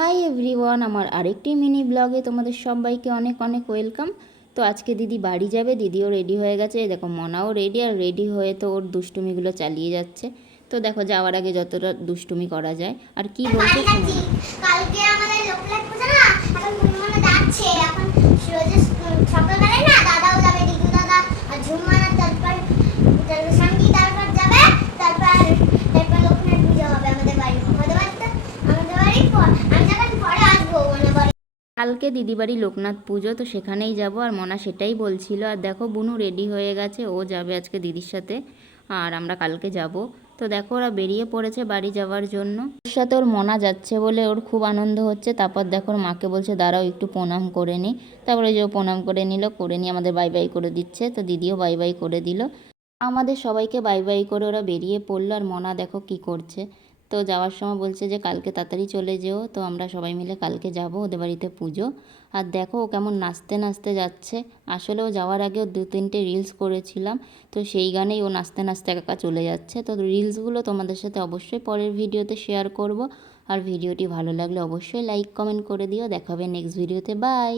Hi everyone, আমার আরেকটি mini ব্লগে তোমাদের সবাইকে অনেক অনেক ওয়েলকাম। তো আজকে দিদি বাড়ি যাবে, দিদিও রেডি হয়ে গেছে, দেখো মনাও রেডি, আর রেডি হয়ে তো ওর দুষ্টুমিগুলো চালিয়ে যাচ্ছে। তো দেখো যাওয়ার আগে যতটা দুষ্টুমি করা যায় আর কি বলছে শুনুন। কালকে আমাদের লোকনাথ পূজা না, এখন মনে যাচ্ছে, এখন সকালবেলায় না দাদাও যাবে, দিদু দাদা আর ঝুমমানা, তারপর সঙ্গী, তারপর যাবে, তারপর লোকনাথ পূজা হবে আমাদের বাড়িতে আমি যখন পরে আসবো মানে বাড়ি। কালকে দিদি বাড়ি লোকনাথ পুজো, তো সেখানেই যাব, আর মনা সেটাই বলছিল। আর দেখো বুনু রেডি হয়ে গেছে, ও যাবে আজকে দিদির সাথে, আর আমরা কালকে যাব। তো দেখো ওরা বেরিয়ে পড়েছে বাড়ি যাওয়ার জন্য। ওর সাথে ওর মনা যাচ্ছে বলে ওর খুব আনন্দ হচ্ছে। তারপর দেখো ওর মাকে বলছে দাঁড়াও একটু প্রণাম করে নিই। তারপরে যে ও প্রণাম করে নিল, করে নিয়ে আমাদের বাই বাই করে দিচ্ছে। তো দিদিও বাই বাই করে দিল, আমাদের সবাইকে বাই বাই করে ওরা বেরিয়ে পড়লো। আর মনা দেখো কি করছে। তো যাওয়ার সময় বলছে যে কালকে তাড়াতাড়ি চলে যেও। তো আমরা সবাই মিলে কালকে যাব ওদের বাড়িতে পুজো। আর দেখো ও কেমন নাচতে নাচতে যাচ্ছে। আসলে ও যাওয়ার আগেও 2-3টে রিলস করেছিলাম, তো সেই গানেই ও নাচতে নাচতে একা চলে যাচ্ছে। তো রিলসগুলো তোমাদের সাথে অবশ্যই পরের ভিডিওতে শেয়ার করব। আর ভিডিওটি ভালো লাগলে অবশ্যই লাইক কমেন্ট করে দিও। দেখা হবে নেক্সট ভিডিওতে, বাই।